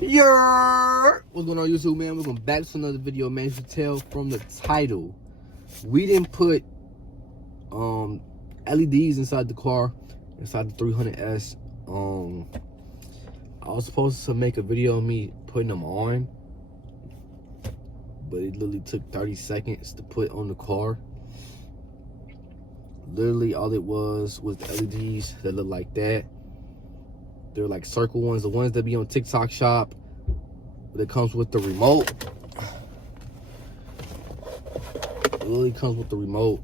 Yeah. What's going on, YouTube, man? We're going back to another video, man. You can tell from the title, we didn't put LEDs inside the car, inside the 300s. I was supposed to make a video of me putting them on, but it literally took 30 seconds to put on the car. Literally all it was the LEDs that look like that. They're like circle ones, the ones that be on TikTok shop that comes with the remote. It literally comes with the remote.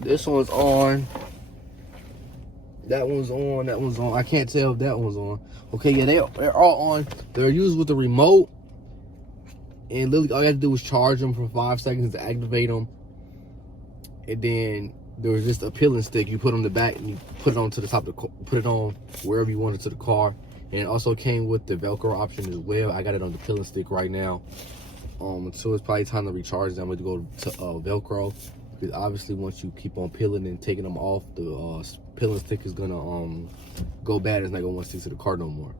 This one's on. That one's on. That one's on. I can't tell if that one's on. Okay, yeah, they're all on. They're used with the remote. And literally all you have to do is charge them for 5 seconds to activate them. And then there was just a peeling stick. You put on the back and you put it on to the top of the car, put it on wherever you want it to the car. And it also came with the Velcro option as well. I got it on the peeling stick right now. So it's probably time to recharge them. I'm going to go to Velcro. Because obviously once you keep on peeling and taking them off, the peeling stick is going to go bad. It's not going to want to stick to the car no more.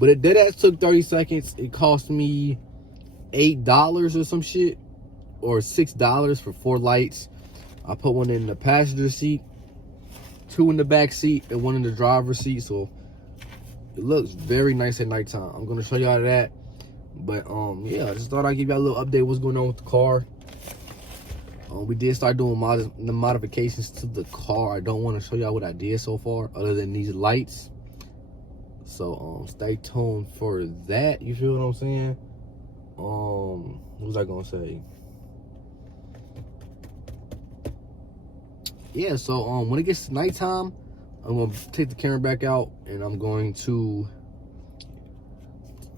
But it dead took 30 seconds. It cost me $8 or some shit, or $6 for 4 lights. I put one in the passenger seat, 2 in the back seat, and 1 in the driver's seat. So it looks very nice at nighttime. I'm gonna show y'all that. But yeah, I just thought I'd give y'all a little update what's going on with the car. We did start doing the modifications to the car. I don't want to show y'all what I did so far other than these lights. So stay tuned for that. You feel what I'm saying? What was I gonna say? Yeah, so when it gets to nighttime, I'm gonna take the camera back out and I'm going to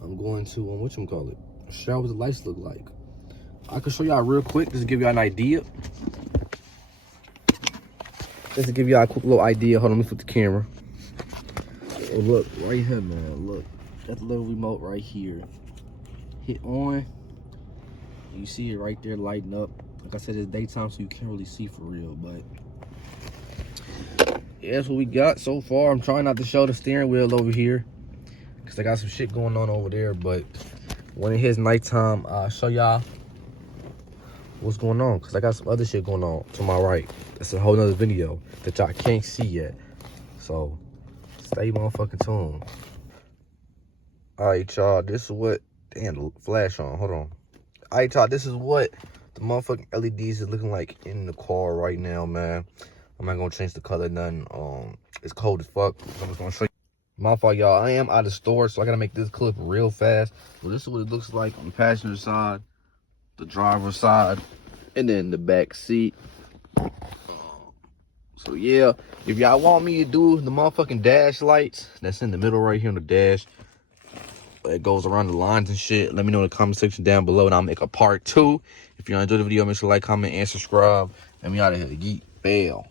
whatchamacallit, show y'all what the lights look like. I can show y'all real quick just to give y'all an idea. Just to give y'all a quick little idea. Hold on, let me flip the camera. Oh, look, right here, man. Look, that's the little remote right here. Hit on, you see it right there lighting up. Like I said, it's daytime, so you can't really see for real, but yeah, that's what we got so far. I'm trying not to show the steering wheel over here because I got some shit going on over there, but when it hits nighttime, I'll show y'all what's going on, because I got some other shit going on to my right. That's a whole nother video that y'all can't see yet, so stay motherfucking tuned. All right, y'all, this is what, damn, the flash on, hold on. All right, y'all, this is what the motherfucking LEDs is looking like in the car right now, man. I'm not gonna change the color, nothing. It's cold as fuck. I'm just gonna show you. My fault, y'all. I am out of storage, so I gotta make this clip real fast. Well, this is what it looks like on the passenger side, the driver's side, and then the back seat. So yeah, if y'all want me to do the motherfucking dash lights that's in the middle right here on the dash, it goes around the lines and shit, let me know in the comment section down below and I'll make a part 2. If you enjoyed the video, make sure to like, comment, and subscribe. And we out of here. Geek Bell.